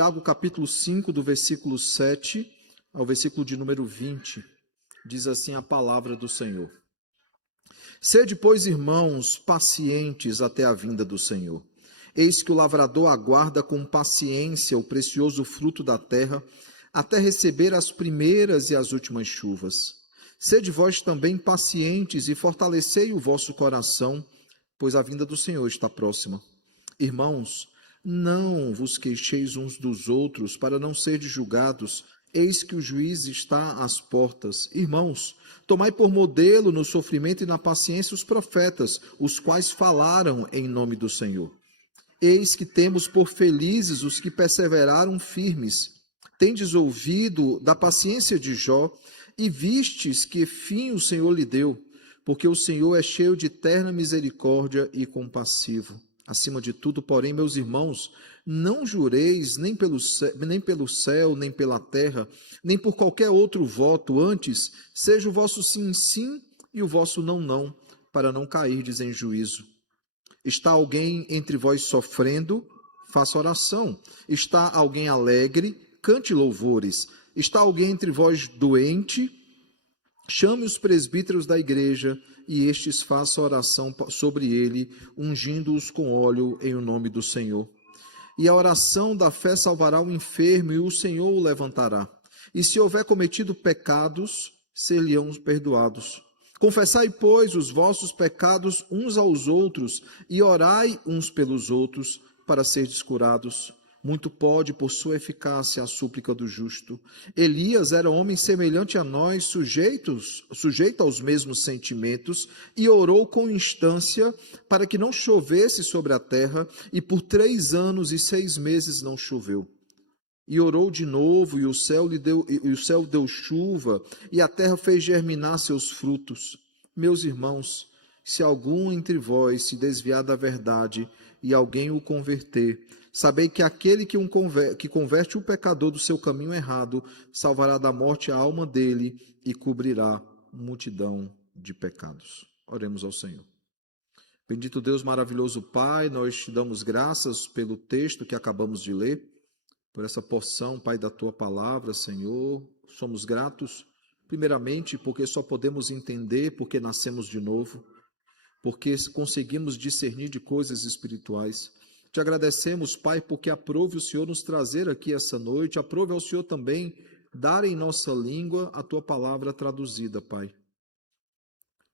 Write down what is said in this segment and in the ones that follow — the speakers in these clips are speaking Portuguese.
Tiago capítulo 5, do versículo 7 ao versículo de número 20, diz assim a palavra do Senhor. Sede, pois, irmãos, pacientes até a vinda do Senhor. Eis que o lavrador aguarda com paciência o precioso fruto da terra, até receber as primeiras e as últimas chuvas. Sede vós também pacientes e fortalecei o vosso coração, pois a vinda do Senhor está próxima. Irmãos, não vos queixeis uns dos outros, para não serdes julgados. Eis que o juiz está às portas. Irmãos, tomai por modelo no sofrimento e na paciência os profetas, os quais falaram em nome do Senhor. Eis que temos por felizes os que perseveraram firmes. Tendes ouvido da paciência de Jó, e vistes que fim o Senhor lhe deu, porque o Senhor é cheio de terna misericórdia e compassivo. Acima de tudo, porém, meus irmãos, não jureis nem pelo céu, nem pela terra, nem por qualquer outro voto, antes seja o vosso sim, sim, e o vosso não, não, para não cairdes em juízo. Está alguém entre vós sofrendo? Faça oração. Está alguém alegre? Cante louvores. Está alguém entre vós doente? Chame os presbíteros da igreja, e estes façam oração sobre ele, ungindo-os com óleo em o nome do Senhor. E a oração da fé salvará o enfermo, e o Senhor o levantará. E se houver cometido pecados, ser-lhe-ão perdoados. Confessai, pois, os vossos pecados uns aos outros, e orai uns pelos outros, para serdes curados. Muito pode, por sua eficácia, a súplica do justo. Elias era homem semelhante a nós, sujeito aos mesmos sentimentos, e orou com instância para que não chovesse sobre a terra, e por 3 anos e 6 meses não choveu. E orou de novo, e o céu deu chuva, e a terra fez germinar seus frutos. Meus irmãos, se algum entre vós se desviar da verdade, e alguém o converter, sabei que aquele que converte o pecador do seu caminho errado, salvará da morte a alma dele e cobrirá multidão de pecados. Oremos ao Senhor. Bendito Deus maravilhoso Pai, nós te damos graças pelo texto que acabamos de ler, por essa porção, Pai, da tua palavra, Senhor. Somos gratos, primeiramente, porque só podemos entender porque nascemos de novo, porque conseguimos discernir de coisas espirituais. Te agradecemos, Pai, porque aprove o Senhor nos trazer aqui essa noite, aprove ao Senhor também dar em nossa língua a tua palavra traduzida, Pai.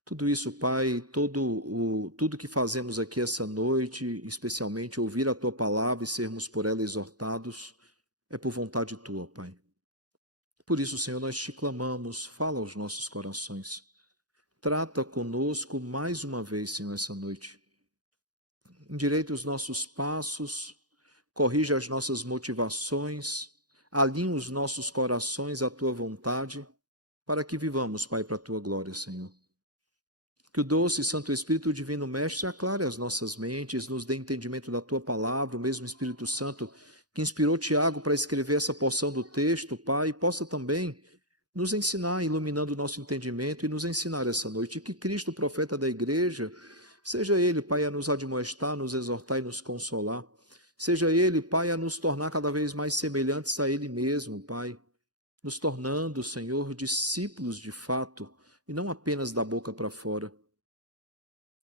Tudo isso, Pai, tudo que fazemos aqui essa noite, especialmente ouvir a tua palavra e sermos por ela exortados, é por vontade tua, Pai. Por isso, Senhor, nós te clamamos, fala aos nossos corações. Trata conosco mais uma vez, Senhor, essa noite. Endireita os nossos passos, corrija as nossas motivações, alinha os nossos corações à tua vontade, para que vivamos, Pai, para a tua glória, Senhor. Que o doce e Santo Espírito, o Divino Mestre, aclare as nossas mentes, nos dê entendimento da tua palavra, o mesmo Espírito Santo que inspirou Tiago para escrever essa porção do texto, Pai, possa também nos ensinar, iluminando o nosso entendimento e nos ensinar essa noite. E que Cristo, profeta da igreja, seja Ele, Pai, a nos admoestar, nos exortar e nos consolar. Seja Ele, Pai, a nos tornar cada vez mais semelhantes a Ele mesmo, Pai, nos tornando, Senhor, discípulos de fato e não apenas da boca para fora.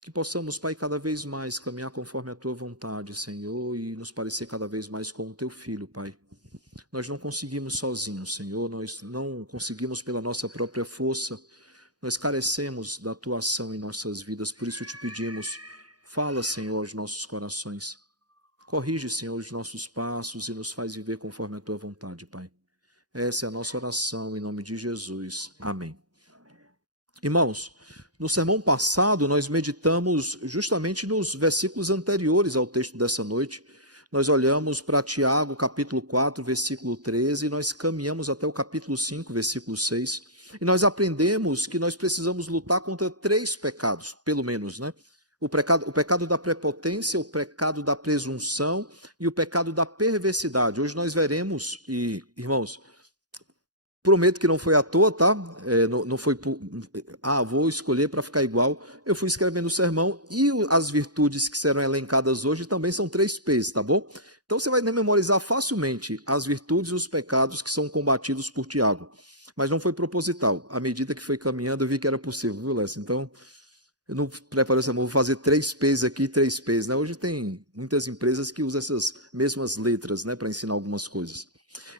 Que possamos, Pai, cada vez mais caminhar conforme a Tua vontade, Senhor, e nos parecer cada vez mais com o Teu Filho, Pai. Nós não conseguimos sozinhos, Senhor, nós não conseguimos pela nossa própria força, nós carecemos da Tua ação em nossas vidas, por isso te pedimos, fala, Senhor, aos nossos corações. Corrige, Senhor, os nossos passos e nos faz viver conforme a Tua vontade, Pai. Essa é a nossa oração, em nome de Jesus. Amém. Irmãos, no sermão passado, nós meditamos justamente nos versículos anteriores ao texto dessa noite. Nós olhamos para Tiago, capítulo 4, versículo 13, e nós caminhamos até o capítulo 5, versículo 6. E nós aprendemos que nós precisamos lutar contra 3 pecados, pelo menos, né? O pecado da prepotência, o pecado da presunção e o pecado da perversidade. Hoje nós veremos, e irmãos, prometo que não foi à toa, tá? Não foi por, vou escolher para ficar igual. Eu fui escrevendo o sermão e as virtudes que serão elencadas hoje também são 3 P's, tá bom? Então você vai memorizar facilmente as virtudes e os pecados que são combatidos por Tiago. Mas não foi proposital. À medida que foi caminhando, eu vi que era possível, viu, Lécio? Então, eu não preparei essa, vou fazer 3 P's aqui, 3 P's. Né? Hoje tem muitas empresas que usam essas mesmas letras, né, para ensinar algumas coisas.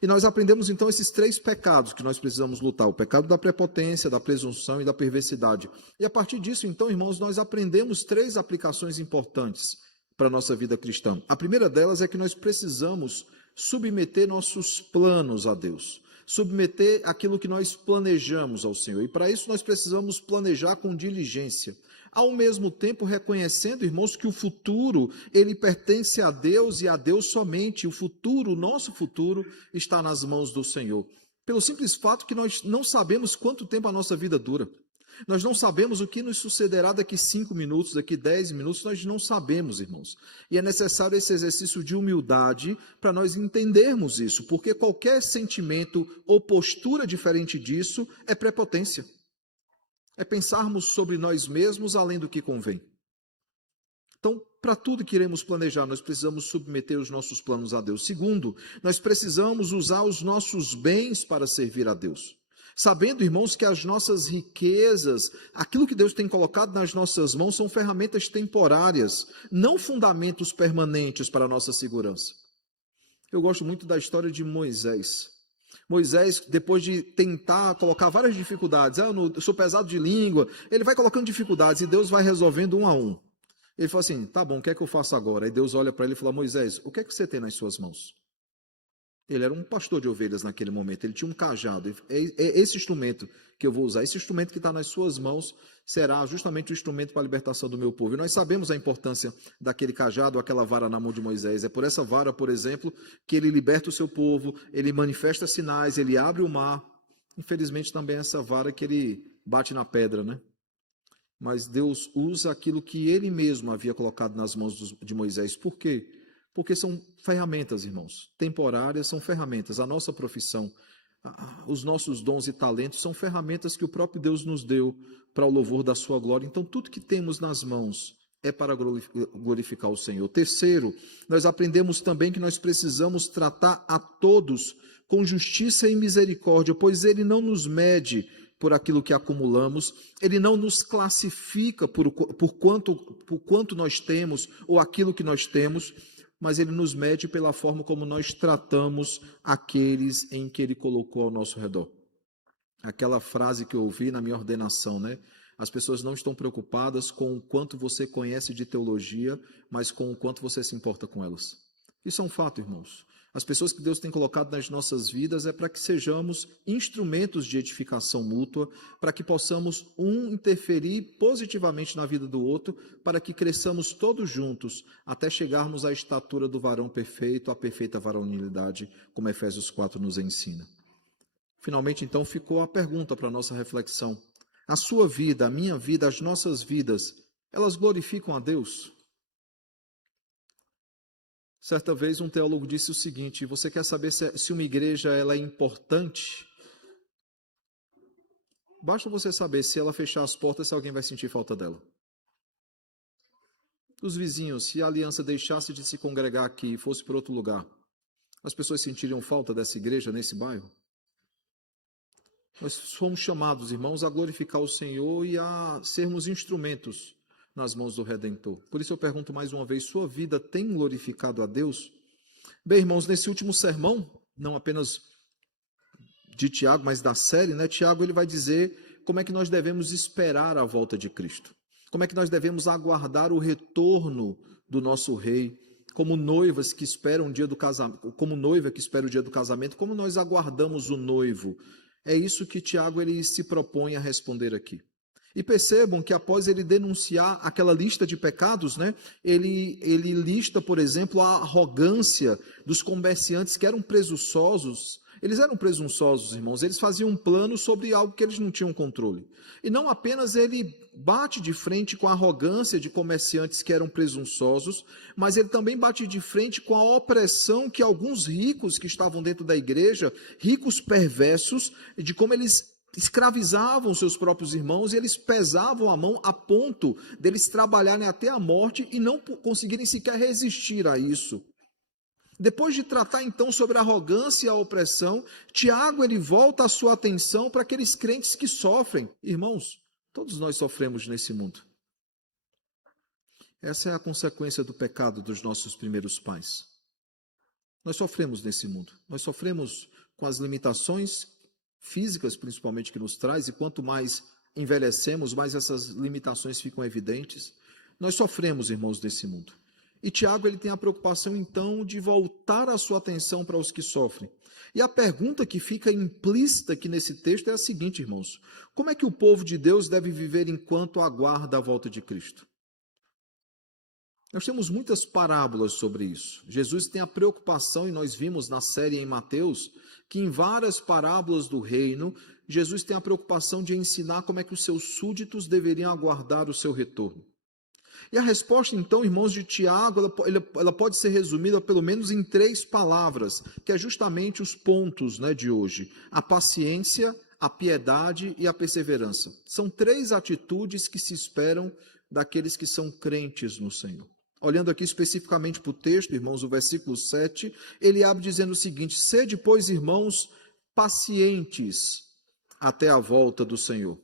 E nós aprendemos então esses 3 pecados que nós precisamos lutar: o pecado da prepotência, da presunção e da perversidade. E a partir disso, então, irmãos, nós aprendemos 3 aplicações importantes para a nossa vida cristã. A primeira delas é que nós precisamos submeter nossos planos a Deus, submeter aquilo que nós planejamos ao Senhor. E para isso nós precisamos planejar com diligência, ao mesmo tempo reconhecendo, irmãos, que o futuro, ele pertence a Deus e a Deus somente. O futuro, o nosso futuro, está nas mãos do Senhor. Pelo simples fato que nós não sabemos quanto tempo a nossa vida dura. Nós não sabemos o que nos sucederá daqui 5 minutos, daqui 10 minutos, nós não sabemos, irmãos. E é necessário esse exercício de humildade para nós entendermos isso, porque qualquer sentimento ou postura diferente disso é prepotência. É pensarmos sobre nós mesmos além do que convém. Então, para tudo que iremos planejar, nós precisamos submeter os nossos planos a Deus. Segundo, nós precisamos usar os nossos bens para servir a Deus. Sabendo, irmãos, que as nossas riquezas, aquilo que Deus tem colocado nas nossas mãos, são ferramentas temporárias, não fundamentos permanentes para a nossa segurança. Eu gosto muito da história de Moisés. Moisés, depois de tentar colocar várias dificuldades, eu sou pesado de língua, ele vai colocando dificuldades e Deus vai resolvendo um a um. Ele fala assim, tá bom, o que é que eu faço agora? Aí Deus olha para ele e fala, Moisés, o que é que você tem nas suas mãos? Ele era um pastor de ovelhas naquele momento, ele tinha um cajado. É esse instrumento que eu vou usar, esse instrumento que está nas suas mãos, será justamente o instrumento para a libertação do meu povo. E nós sabemos a importância daquele cajado, aquela vara na mão de Moisés. É por essa vara, por exemplo, que ele liberta o seu povo, ele manifesta sinais, ele abre o mar. Infelizmente também é essa vara que ele bate na pedra, né? Mas Deus usa aquilo que ele mesmo havia colocado nas mãos de Moisés. Por quê? Porque são ferramentas, irmãos, temporárias, são ferramentas. A nossa profissão, os nossos dons e talentos são ferramentas que o próprio Deus nos deu para o louvor da sua glória. Então, tudo que temos nas mãos é para glorificar o Senhor. Terceiro, nós aprendemos também que nós precisamos tratar a todos com justiça e misericórdia, pois Ele não nos mede por aquilo que acumulamos, Ele não nos classifica por quanto nós temos ou aquilo que nós temos, mas Ele nos mede pela forma como nós tratamos aqueles em que Ele colocou ao nosso redor. Aquela frase que eu ouvi na minha ordenação, né? As pessoas não estão preocupadas com o quanto você conhece de teologia, mas com o quanto você se importa com elas. Isso é um fato, irmãos. As pessoas que Deus tem colocado nas nossas vidas é para que sejamos instrumentos de edificação mútua, para que possamos interferir positivamente na vida do outro, para que cresçamos todos juntos, até chegarmos à estatura do varão perfeito, à perfeita varonilidade, como Efésios 4 nos ensina. Finalmente, então, ficou a pergunta para a nossa reflexão. A sua vida, a minha vida, as nossas vidas, elas glorificam a Deus? Certa vez um teólogo disse o seguinte, você quer saber se uma igreja ela é importante? Basta você saber se ela fechar as portas, se alguém vai sentir falta dela. Os vizinhos, se a aliança deixasse de se congregar aqui e fosse para outro lugar, as pessoas sentiriam falta dessa igreja nesse bairro? Nós somos chamados, irmãos, a glorificar o Senhor e a sermos instrumentos nas mãos do Redentor. Por isso eu pergunto mais uma vez, sua vida tem glorificado a Deus? Bem, irmãos, nesse último sermão, não apenas de Tiago, mas da série, né? Tiago ele vai dizer como é que nós devemos esperar a volta de Cristo. Como é que nós devemos aguardar o retorno do nosso Rei, como noivas que esperam o dia do casamento, como noiva que espera o dia do casamento, como nós aguardamos o noivo. É isso que Tiago ele se propõe a responder aqui. E percebam que após ele denunciar aquela lista de pecados, né, ele lista, por exemplo, a arrogância dos comerciantes que eram presunçosos. Eles eram presunçosos, irmãos, eles faziam um plano sobre algo que eles não tinham controle. E não apenas ele bate de frente com a arrogância de comerciantes que eram presunçosos, mas ele também bate de frente com a opressão que alguns ricos que estavam dentro da igreja, ricos perversos, de como eles escravizavam seus próprios irmãos e eles pesavam a mão a ponto deles trabalharem até a morte e não conseguirem sequer resistir a isso. Depois de tratar então sobre a arrogância e a opressão, Tiago ele volta a sua atenção para aqueles crentes que sofrem. Irmãos, todos nós sofremos nesse mundo. Essa é a consequência do pecado dos nossos primeiros pais. Nós sofremos nesse mundo. Nós sofremos com as limitações físicas, principalmente, que nos traz, e quanto mais envelhecemos, mais essas limitações ficam evidentes. Nós sofremos, irmãos, nesse mundo. E Tiago ele tem a preocupação, então, de voltar a sua atenção para os que sofrem. E a pergunta que fica implícita aqui nesse texto é a seguinte, irmãos: como é que o povo de Deus deve viver enquanto aguarda a volta de Cristo? Nós temos muitas parábolas sobre isso. Jesus tem a preocupação, e nós vimos na série em Mateus, que em várias parábolas do reino, Jesus tem a preocupação de ensinar como é que os seus súditos deveriam aguardar o seu retorno. E a resposta, então, irmãos, de Tiago, ela pode ser resumida pelo menos em 3 palavras, que é justamente os pontos, né, de hoje: a paciência, a piedade e a perseverança. São 3 atitudes que se esperam daqueles que são crentes no Senhor. Olhando aqui especificamente para o texto, irmãos, o versículo 7, ele abre dizendo o seguinte: sede, pois, irmãos, pacientes até a volta do Senhor.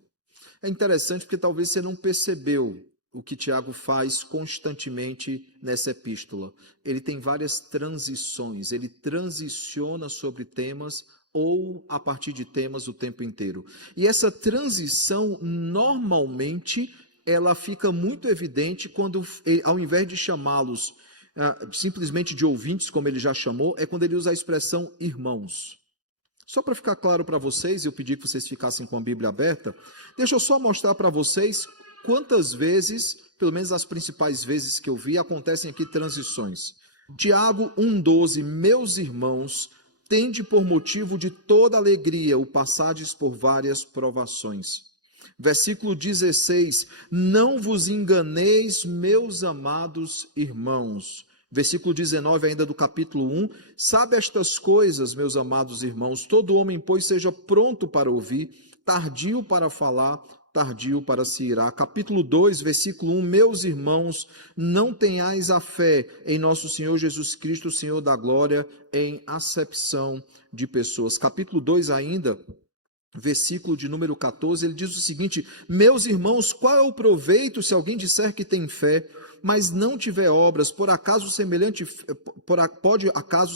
É interessante porque talvez você não percebeu o que Tiago faz constantemente nessa epístola. Ele tem várias transições, ele transiciona sobre temas ou a partir de temas o tempo inteiro. E essa transição, normalmente, ela fica muito evidente quando, ao invés de chamá-los simplesmente de ouvintes, como ele já chamou, é quando ele usa a expressão irmãos. Só para ficar claro para vocês, eu pedi que vocês ficassem com a Bíblia aberta, deixa eu só mostrar para vocês quantas vezes, pelo menos as principais vezes que eu vi, acontecem aqui transições. Tiago 1,12, meus irmãos, tende por motivo de toda alegria o passardes por várias provações. Versículo 16, não vos enganeis, meus amados irmãos. Versículo 19 ainda do capítulo 1, sabe estas coisas, meus amados irmãos, todo homem, pois, seja pronto para ouvir, tardio para falar, tardio para se irar. Capítulo 2, versículo 1, meus irmãos, não tenhais a fé em nosso Senhor Jesus Cristo, Senhor da glória, em acepção de pessoas. Capítulo 2 ainda, versículo de número 14, ele diz o seguinte: meus irmãos, qual é o proveito se alguém disser que tem fé, mas não tiver obras? Pode acaso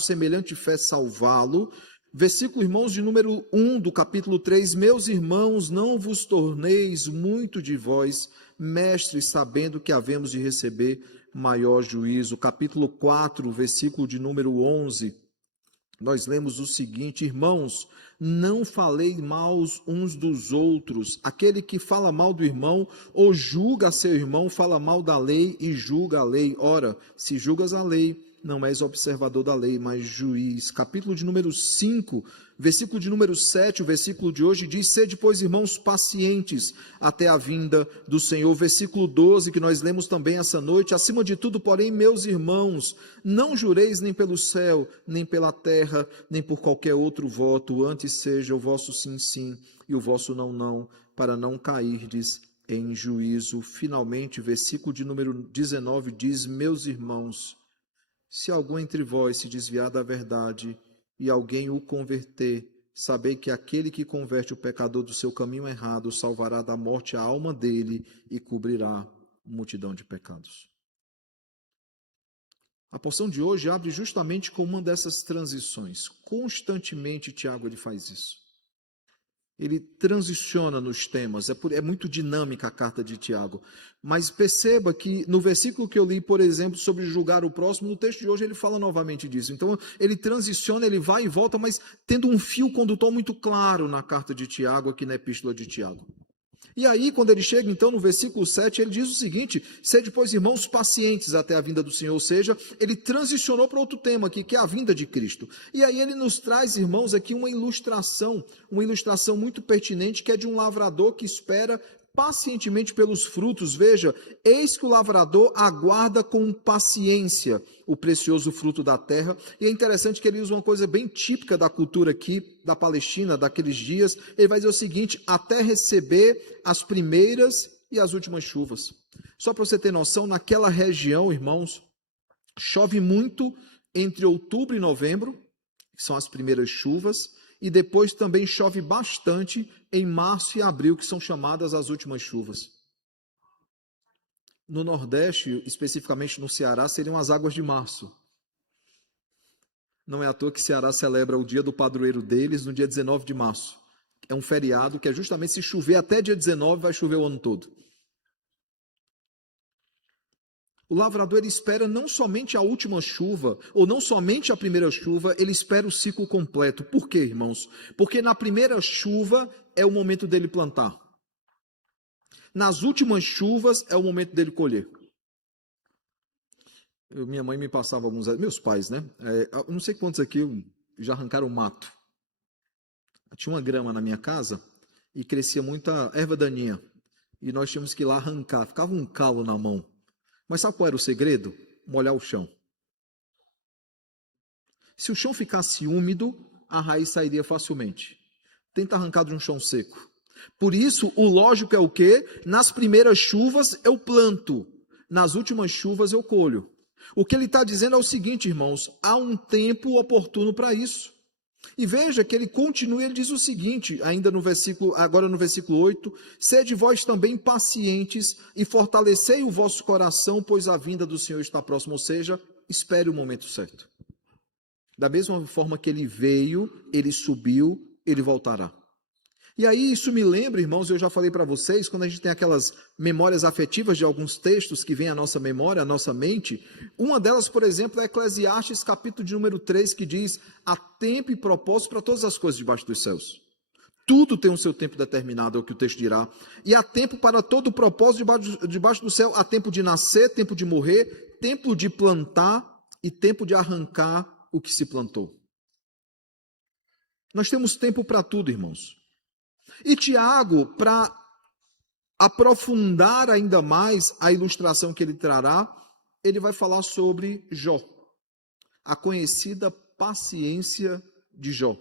semelhante fé salvá-lo? Versículo, irmãos, de número 1 do capítulo 3, meus irmãos, não vos torneis muito de vós, mestres, sabendo que havemos de receber maior juízo. Capítulo 4, versículo de número 11, nós lemos o seguinte: irmãos, não falei mal uns dos outros. Aquele que fala mal do irmão ou julga seu irmão, fala mal da lei e julga a lei. Ora, se julgas a lei, não és observador da lei, mas juiz. Capítulo de número 5, versículo de número 7, o versículo de hoje diz: sede, pois, irmãos, pacientes até a vinda do Senhor. Versículo 12, que nós lemos também essa noite: acima de tudo, porém, meus irmãos, não jureis nem pelo céu, nem pela terra, nem por qualquer outro voto, antes seja o vosso sim, sim, e o vosso não, não, para não cairdes em juízo. Finalmente, versículo de número 19 diz: meus irmãos, se algum entre vós se desviar da verdade e alguém o converter, sabei que aquele que converte o pecador do seu caminho errado salvará da morte a alma dele e cobrirá multidão de pecados. A porção de hoje abre justamente com uma dessas transições. Constantemente Tiago ele faz isso. Ele transiciona nos temas, é muito dinâmica a carta de Tiago. Mas perceba que no versículo que eu li, por exemplo, sobre julgar o próximo, no texto de hoje ele fala novamente disso. Então ele transiciona, ele vai e volta, mas tendo um fio condutor muito claro na carta de Tiago, aqui na epístola de Tiago. E aí, quando ele chega, então, no versículo 7, ele diz o seguinte: sede, pois, irmãos, pacientes até a vinda do Senhor. Ou seja, ele transicionou para outro tema aqui, que é a vinda de Cristo. E aí ele nos traz, irmãos, aqui uma ilustração muito pertinente, que é de um lavrador que espera pacientemente pelos frutos. Veja, eis que o lavrador aguarda com paciência o precioso fruto da terra. E é interessante que ele usa uma coisa bem típica da cultura aqui, da Palestina, daqueles dias. Ele vai dizer o seguinte: até receber as primeiras e as últimas chuvas. Só para você ter noção, naquela região, irmãos, chove muito entre outubro e novembro, que são as primeiras chuvas, e depois também chove bastante em março e abril, que são chamadas as últimas chuvas. No Nordeste, especificamente no Ceará, seriam as águas de março. Não é à toa que Ceará celebra o dia do padroeiro deles no dia 19 de março. É um feriado que é justamente se chover até dia 19, vai chover o ano todo. O lavrador ele espera não somente a última chuva, ou não somente a primeira chuva, ele espera o ciclo completo. Por quê, irmãos? Porque na primeira chuva é o momento dele plantar. Nas últimas chuvas é o momento dele colher. Minha mãe me passava alguns... Meus pais, né? Eu não sei quantos aqui já arrancaram mato. Tinha uma grama na minha casa e crescia muita erva daninha. E nós tínhamos que ir lá arrancar. Ficava um calo na mão. Mas sabe qual era o segredo? Molhar o chão. Se o chão ficasse úmido, a raiz sairia facilmente. Tenta arrancar de um chão seco. Por isso, o lógico é o quê? Nas primeiras chuvas eu planto, nas últimas chuvas eu colho. O que ele está dizendo é o seguinte, irmãos, há um tempo oportuno para isso. E veja que ele continua, ele diz o seguinte, agora no versículo 8, sede vós também pacientes e fortalecei o vosso coração, pois a vinda do Senhor está próxima, ou seja, espere o momento certo. Da mesma forma que ele veio, ele subiu, ele voltará. E aí isso me lembra, irmãos, eu já falei para vocês, quando a gente tem aquelas memórias afetivas de alguns textos que vêm à nossa memória, à nossa mente, uma delas, por exemplo, é Eclesiastes, capítulo de número 3, que diz, há tempo e propósito para todas as coisas debaixo dos céus. Tudo tem o seu tempo determinado, é o que o texto dirá. E há tempo para todo o propósito debaixo do céu, há tempo de nascer, tempo de morrer, tempo de plantar e tempo de arrancar o que se plantou. Nós temos tempo para tudo, irmãos. E Tiago, para aprofundar ainda mais a ilustração que ele trará, ele vai falar sobre Jó, a conhecida paciência de Jó.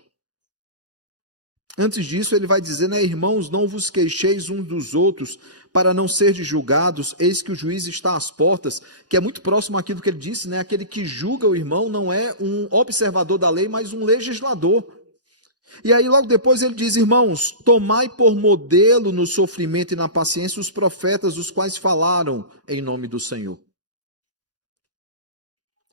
Antes disso, ele vai dizer, né, irmãos, não vos queixeis uns dos outros, para não serdes julgados, eis que o juiz está às portas, que é muito próximo àquilo que ele disse, né, aquele que julga o irmão não é um observador da lei, mas um legislador. E aí logo depois ele diz, irmãos, tomai por modelo no sofrimento e na paciência os profetas, os quais falaram em nome do Senhor.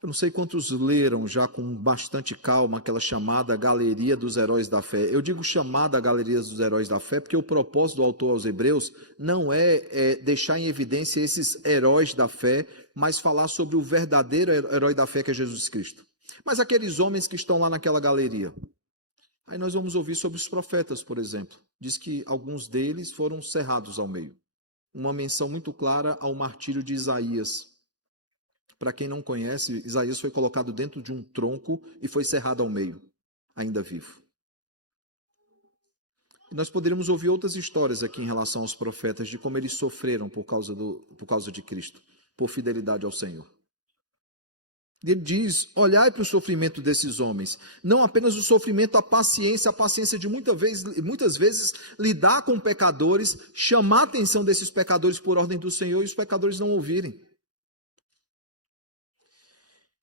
Eu não sei quantos leram já com bastante calma aquela chamada Galeria dos Heróis da Fé. Eu digo chamada Galeria dos Heróis da Fé porque o propósito do autor aos Hebreus não é deixar em evidência esses heróis da fé, mas falar sobre o verdadeiro herói da fé que é Jesus Cristo. Mas aqueles homens que estão lá naquela galeria... Aí nós vamos ouvir sobre os profetas, por exemplo. Diz que alguns deles foram cerrados ao meio. Uma menção muito clara ao martírio de Isaías. Para quem não conhece, Isaías foi colocado dentro de um tronco e foi cerrado ao meio, ainda vivo. E nós poderíamos ouvir outras histórias aqui em relação aos profetas, de como eles sofreram por causa de Cristo, por fidelidade ao Senhor. Ele diz, olhai para o sofrimento desses homens, não apenas o sofrimento, a paciência de muitas vezes lidar com pecadores, chamar a atenção desses pecadores por ordem do Senhor e os pecadores não ouvirem.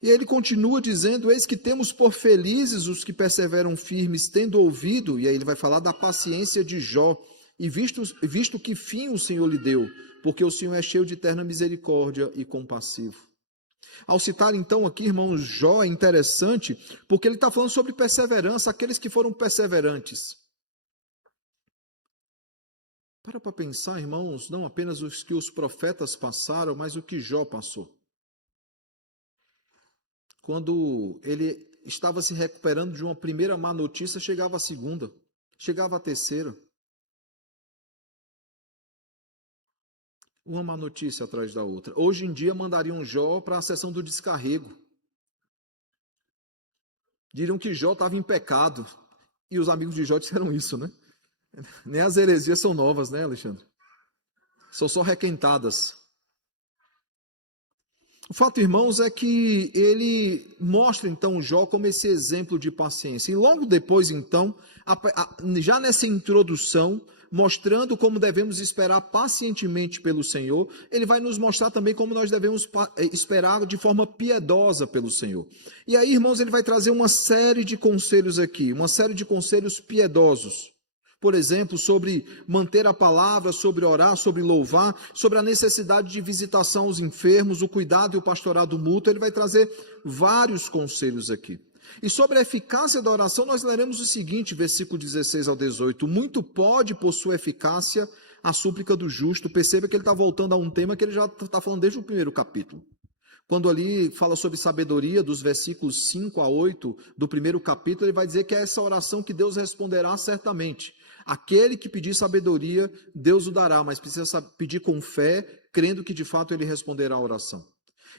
E ele continua dizendo, eis que temos por felizes os que perseveram firmes, tendo ouvido, e aí ele vai falar da paciência de Jó, e visto que fim o Senhor lhe deu, porque o Senhor é cheio de eterna misericórdia e compassivo. Ao citar então aqui, irmãos, Jó é interessante, porque ele está falando sobre perseverança, aqueles que foram perseverantes. Para pensar, irmãos, não apenas os que os profetas passaram, mas o que Jó passou. Quando ele estava se recuperando de uma primeira má notícia, chegava a segunda, chegava a terceira. Uma má notícia atrás da outra. Hoje em dia mandariam Jó para a sessão do descarrego. Diriam que Jó estava em pecado. E os amigos de Jó disseram isso, né? Nem as heresias são novas, né, Alexandre? São só requentadas. O fato, irmãos, é que ele mostra então Jó como esse exemplo de paciência. E logo depois, então, já nessa introdução, mostrando como devemos esperar pacientemente pelo Senhor, ele vai nos mostrar também como nós devemos esperar de forma piedosa pelo Senhor. E aí, irmãos, ele vai trazer uma série de conselhos aqui, uma série de conselhos piedosos. Por exemplo, sobre manter a palavra, sobre orar, sobre louvar, sobre a necessidade de visitação aos enfermos, o cuidado e o pastorado mútuo. Ele vai trazer vários conselhos aqui. E sobre a eficácia da oração, nós leremos o seguinte, versículo 16 ao 18. Muito pode, por sua eficácia, a súplica do justo. Perceba que ele está voltando a um tema que ele já está falando desde o primeiro capítulo. Quando ali fala sobre sabedoria, dos versículos 5 a 8 do primeiro capítulo, ele vai dizer que é essa oração que Deus responderá certamente. Aquele que pedir sabedoria, Deus o dará, mas precisa pedir com fé, crendo que de fato ele responderá a oração.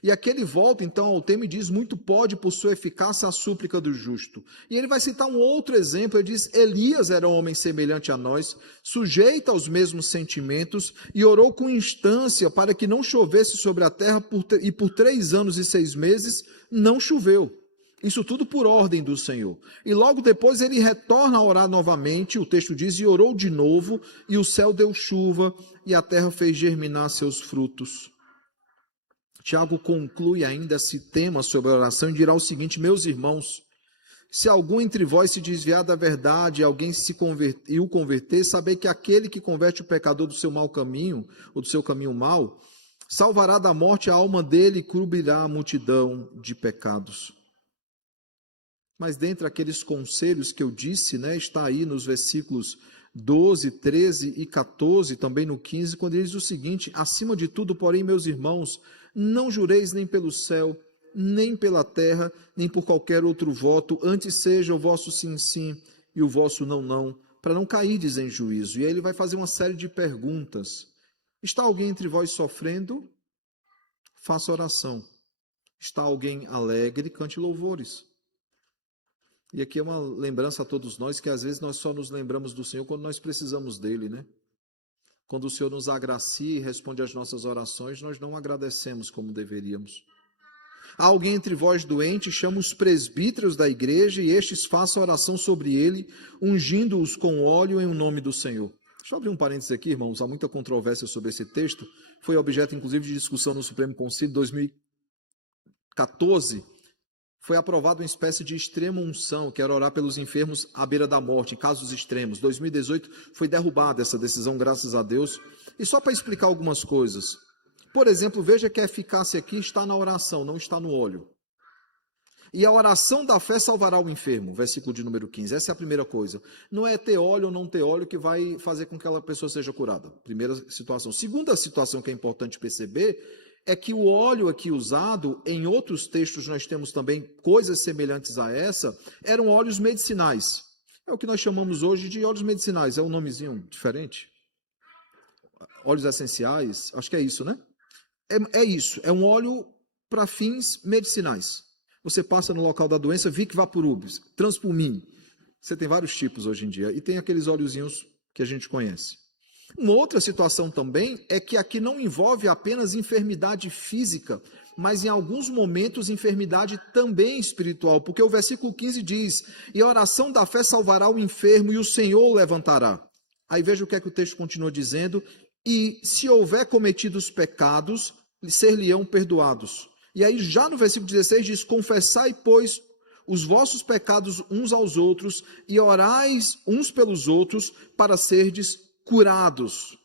E aqui ele volta então ao tema e diz, muito pode por sua eficácia a súplica do justo. E ele vai citar um outro exemplo, ele diz, Elias era um homem semelhante a nós, sujeito aos mesmos sentimentos, e orou com instância para que não chovesse sobre a terra, e por 3 anos e 6 meses não choveu. Isso tudo por ordem do Senhor. E logo depois ele retorna a orar novamente, o texto diz, e orou de novo, e o céu deu chuva, e a terra fez germinar seus frutos. Tiago conclui ainda esse tema sobre a oração e dirá o seguinte, meus irmãos, se algum entre vós se desviar da verdade, alguém e o converter, sabei que aquele que converte o pecador do seu mau caminho, ou do seu caminho mau, salvará da morte a alma dele e cobrirá a multidão de pecados. Mas dentre aqueles conselhos que eu disse, está aí nos versículos 12, 13 e 14, também no 15, quando ele diz o seguinte, acima de tudo, porém, meus irmãos, não jureis nem pelo céu, nem pela terra, nem por qualquer outro voto, antes seja o vosso sim, sim, e o vosso não, não, para não cairdes em juízo. E aí ele vai fazer uma série de perguntas. Está alguém entre vós sofrendo? Faça oração. Está alguém alegre? Cante louvores. E aqui é uma lembrança a todos nós, que às vezes nós só nos lembramos do Senhor quando nós precisamos dele, Quando o Senhor nos agracia e responde às nossas orações, nós não agradecemos como deveríamos. Há alguém entre vós doente, chama os presbíteros da igreja e estes façam oração sobre ele, ungindo-os com óleo em nome do Senhor. Deixa eu abrir um parênteses aqui, irmãos, há muita controvérsia sobre esse texto, foi objeto inclusive de discussão no Supremo Concílio em 2014, foi aprovada uma espécie de extrema unção, que era orar pelos enfermos à beira da morte, em casos extremos. Em 2018 foi derrubada essa decisão, graças a Deus. E só para explicar algumas coisas. Por exemplo, veja que a eficácia aqui está na oração, não está no óleo. E a oração da fé salvará o enfermo, versículo de número 15. Essa é a primeira coisa. Não é ter óleo ou não ter óleo que vai fazer com que aquela pessoa seja curada. Primeira situação. Segunda situação que é importante perceber é que o óleo aqui usado, em outros textos nós temos também coisas semelhantes a essa, eram óleos medicinais. É o que nós chamamos hoje de óleos medicinais, é um nomezinho diferente? Óleos essenciais, acho que é isso, É isso, é um óleo para fins medicinais. Você passa no local da doença, Vic Vaporubis, Transpulmin. Você tem vários tipos hoje em dia, e tem aqueles óleozinhos que a gente conhece. Uma outra situação também é que aqui não envolve apenas enfermidade física, mas em alguns momentos enfermidade também espiritual, porque o versículo 15 diz, e a oração da fé salvará o enfermo e o Senhor o levantará. Aí veja o que é que o texto continua dizendo, e se houver cometido os pecados, ser-lhe-ão perdoados. E aí já no versículo 16 diz, confessai, pois, os vossos pecados uns aos outros, e orais uns pelos outros, para serdes curados.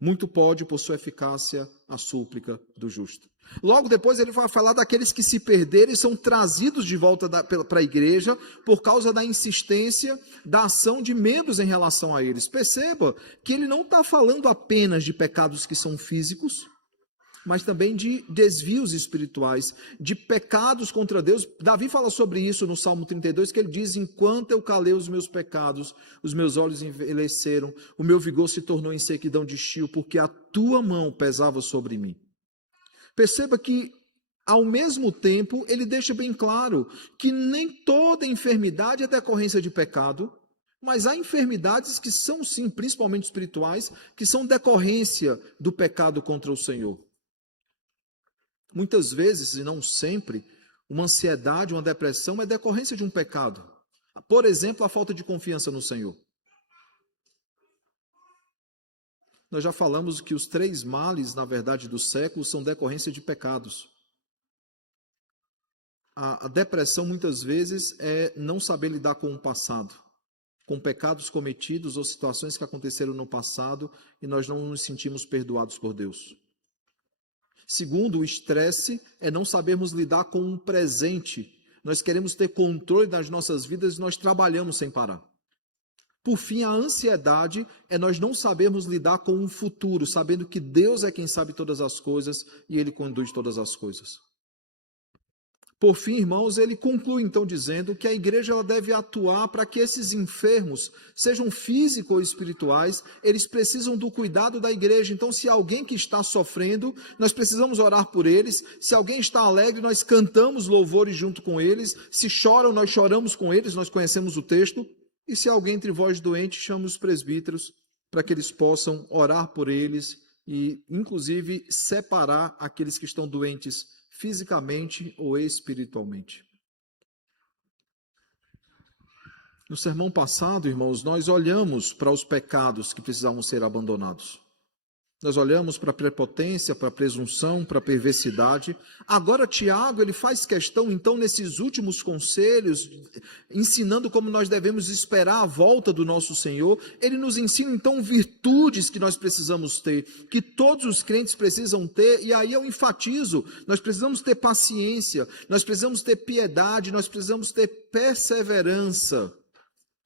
Muito pode, por sua eficácia, a súplica do justo. Logo depois ele vai falar daqueles que se perderem são trazidos de volta para a igreja por causa da insistência da ação de membros em relação a eles. Perceba que ele não está falando apenas de pecados que são físicos, mas também de desvios espirituais, de pecados contra Deus. Davi fala sobre isso no Salmo 32, que ele diz, enquanto eu calei os meus pecados, os meus olhos envelheceram, o meu vigor se tornou em sequidão de estio, porque a tua mão pesava sobre mim. Perceba que, ao mesmo tempo, ele deixa bem claro que nem toda enfermidade é decorrência de pecado, mas há enfermidades que são, sim, principalmente espirituais, que são decorrência do pecado contra o Senhor. Muitas vezes, e não sempre, uma ansiedade, uma depressão é decorrência de um pecado. Por exemplo, a falta de confiança no Senhor. Nós já falamos que os 3 males, na verdade, do século são decorrência de pecados. A depressão, muitas vezes, é não saber lidar com o passado, com pecados cometidos ou situações que aconteceram no passado e nós não nos sentimos perdoados por Deus. Segundo, o estresse é não sabermos lidar com um presente. Nós queremos ter controle das nossas vidas e nós trabalhamos sem parar. Por fim, a ansiedade é nós não sabermos lidar com um futuro, sabendo que Deus é quem sabe todas as coisas e Ele conduz todas as coisas. Por fim, irmãos, ele conclui então dizendo que a igreja ela deve atuar para que esses enfermos, sejam físicos ou espirituais, eles precisam do cuidado da igreja. Então, se alguém que está sofrendo, nós precisamos orar por eles. Se alguém está alegre, nós cantamos louvores junto com eles. Se choram, nós choramos com eles, nós conhecemos o texto. E se alguém entre vós doente, chama os presbíteros para que eles possam orar por eles e, inclusive, separar aqueles que estão doentes fisicamente ou espiritualmente. No sermão passado, irmãos, nós olhamos para os pecados que precisavam ser abandonados. Nós olhamos para a prepotência, para a presunção, para a perversidade. Agora, Tiago, ele faz questão, então, nesses últimos conselhos, ensinando como nós devemos esperar a volta do nosso Senhor. Ele nos ensina, então, virtudes que nós precisamos ter, que todos os crentes precisam ter, e aí eu enfatizo, nós precisamos ter paciência, nós precisamos ter piedade, nós precisamos ter perseverança.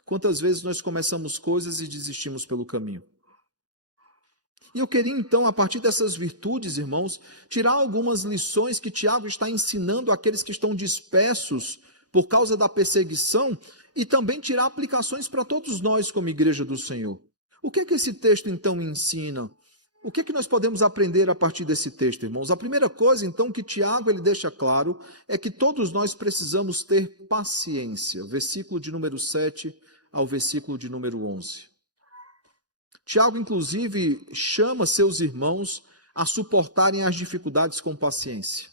Quantas vezes nós começamos coisas e desistimos pelo caminho? E eu queria então, a partir dessas virtudes, irmãos, tirar algumas lições que Tiago está ensinando àqueles que estão dispersos por causa da perseguição e também tirar aplicações para todos nós como igreja do Senhor. O que é que esse texto então ensina? O que é que nós podemos aprender a partir desse texto, irmãos? A primeira coisa então que Tiago ele deixa claro é que todos nós precisamos ter paciência. Versículo de número 7 ao versículo de número 11. Tiago, inclusive, chama seus irmãos a suportarem as dificuldades com paciência.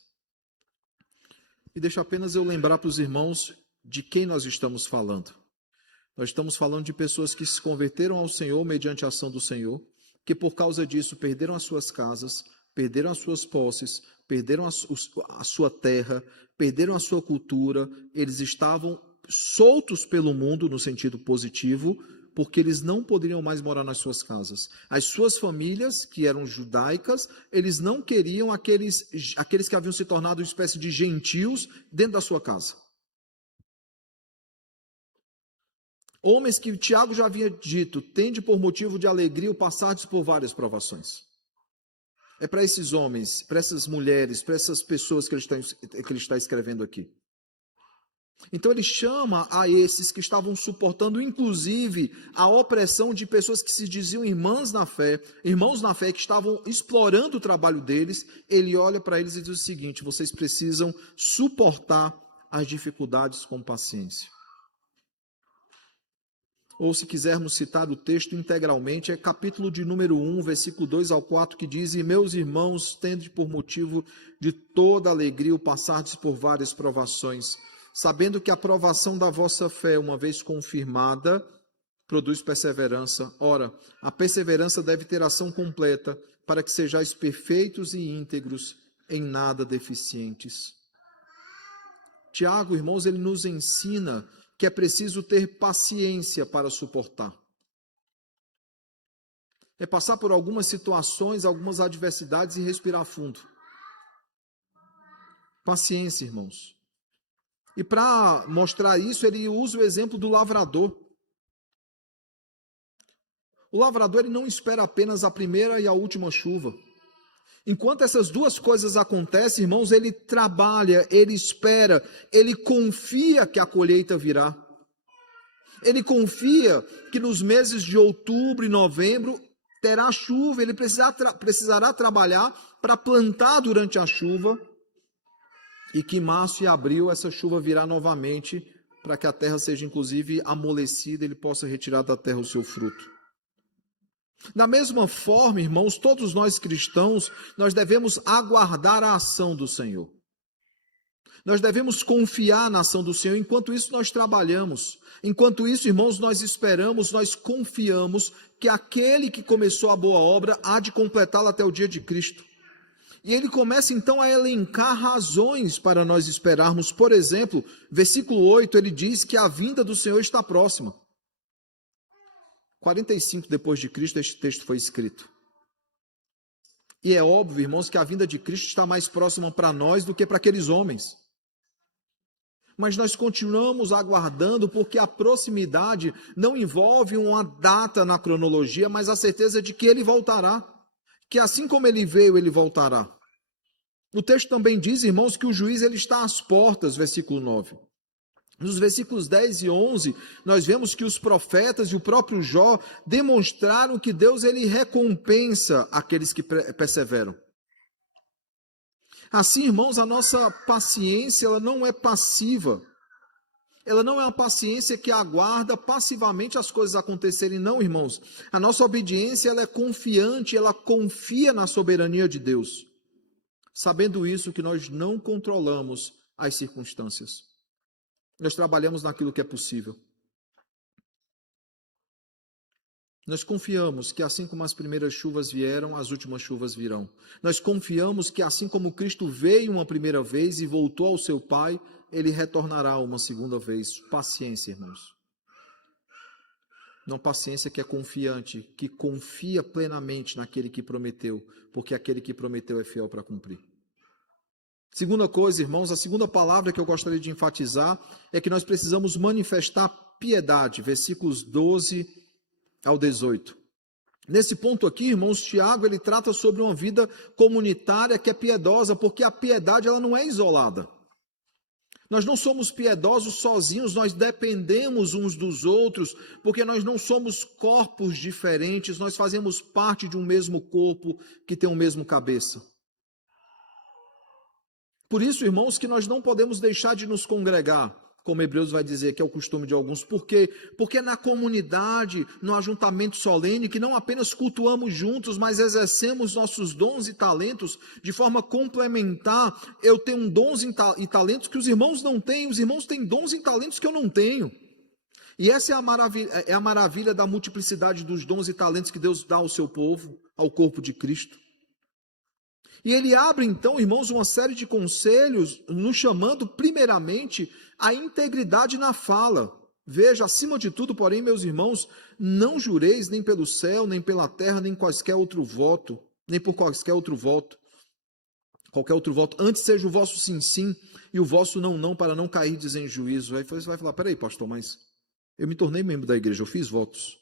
E deixa apenas eu lembrar para os irmãos de quem nós estamos falando. Nós estamos falando de pessoas que se converteram ao Senhor mediante a ação do Senhor, que por causa disso perderam as suas casas, perderam as suas posses, perderam a sua terra, perderam a sua cultura, eles estavam soltos pelo mundo no sentido positivo, porque eles não poderiam mais morar nas suas casas. As suas famílias, que eram judaicas, eles não queriam aqueles que haviam se tornado uma espécie de gentios dentro da sua casa. Homens que Tiago já havia dito, tende por motivo de alegria o passardes por várias provações. É para esses homens, para essas mulheres, para essas pessoas que ele está escrevendo aqui. Então ele chama a esses que estavam suportando, inclusive, a opressão de pessoas que se diziam irmãos na fé, que estavam explorando o trabalho deles. Ele olha para eles e diz o seguinte: vocês precisam suportar as dificuldades com paciência. Ou se quisermos citar o texto integralmente, é capítulo de número 1, versículo 2 ao 4, que diz: e meus irmãos, tende por motivo de toda alegria o passardes por várias provações, sabendo que a provação da vossa fé, uma vez confirmada, produz perseverança. Ora, a perseverança deve ter ação completa, para que sejais perfeitos e íntegros, em nada deficientes. Tiago, irmãos, ele nos ensina que é preciso ter paciência para suportar. É passar por algumas situações, algumas adversidades e respirar fundo. Paciência, irmãos. E para mostrar isso, ele usa o exemplo do lavrador. O lavrador ele não espera apenas a primeira e a última chuva. Enquanto essas duas coisas acontecem, irmãos, ele trabalha, ele espera, ele confia que a colheita virá. Ele confia que nos meses de outubro e novembro terá chuva, ele precisará trabalhar para plantar durante a chuva. E que em março e abril essa chuva virá novamente, para que a terra seja inclusive amolecida, ele possa retirar da terra o seu fruto. Da mesma forma, irmãos, todos nós cristãos, nós devemos aguardar a ação do Senhor. Nós devemos confiar na ação do Senhor, enquanto isso nós trabalhamos. Enquanto isso, irmãos, nós esperamos, nós confiamos que aquele que começou a boa obra há de completá-la até o dia de Cristo. E ele começa então a elencar razões para nós esperarmos. Por exemplo, versículo 8, ele diz que a vinda do Senhor está próxima. 45 depois de Cristo, este texto foi escrito. E é óbvio, irmãos, que a vinda de Cristo está mais próxima para nós do que para aqueles homens. Mas nós continuamos aguardando porque a proximidade não envolve uma data na cronologia, mas a certeza de que ele voltará. Que assim como ele veio, ele voltará. O texto também diz, irmãos, que o juiz ele está às portas, versículo 9. Nos versículos 10 e 11, nós vemos que os profetas e o próprio Jó demonstraram que Deus ele recompensa aqueles que perseveram. Assim, irmãos, a nossa paciência ela não é passiva. Ela não é uma paciência que aguarda passivamente as coisas acontecerem, não, irmãos. A nossa obediência ela é confiante, ela confia na soberania de Deus. Sabendo isso, que nós não controlamos as circunstâncias. Nós trabalhamos naquilo que é possível. Nós confiamos que assim como as primeiras chuvas vieram, as últimas chuvas virão. Nós confiamos que assim como Cristo veio uma primeira vez e voltou ao seu Pai, ele retornará uma segunda vez. Paciência, irmãos. Uma paciência que é confiante, que confia plenamente naquele que prometeu, porque aquele que prometeu é fiel para cumprir. Segunda coisa, irmãos, a segunda palavra que eu gostaria de enfatizar é que nós precisamos manifestar piedade, versículos 12 ao 18. Nesse ponto aqui, irmãos, Tiago ele trata sobre uma vida comunitária que é piedosa, porque a piedade ela não é isolada. Nós não somos piedosos sozinhos, nós dependemos uns dos outros, porque nós não somos corpos diferentes, nós fazemos parte de um mesmo corpo que tem o mesmo cabeça. Por isso, irmãos, que nós não podemos deixar de nos congregar, como Hebreus vai dizer, que é o costume de alguns. Por quê? Porque na comunidade, no ajuntamento solene, que não apenas cultuamos juntos, mas exercemos nossos dons e talentos de forma complementar. Eu tenho dons e talentos que os irmãos não têm, os irmãos têm dons e talentos que eu não tenho. E essa é a maravilha da multiplicidade dos dons e talentos que Deus dá ao seu povo, ao corpo de Cristo. E ele abre então, irmãos, uma série de conselhos, nos chamando primeiramente a integridade na fala. Veja, acima de tudo, porém, meus irmãos, não jureis nem pelo céu, nem pela terra, nem qualquer outro voto, nem por qualquer outro voto. Antes seja o vosso sim, sim, e o vosso não, não, para não cairdes em juízo. Aí você vai falar, peraí, pastor, mas eu me tornei membro da igreja, eu fiz votos.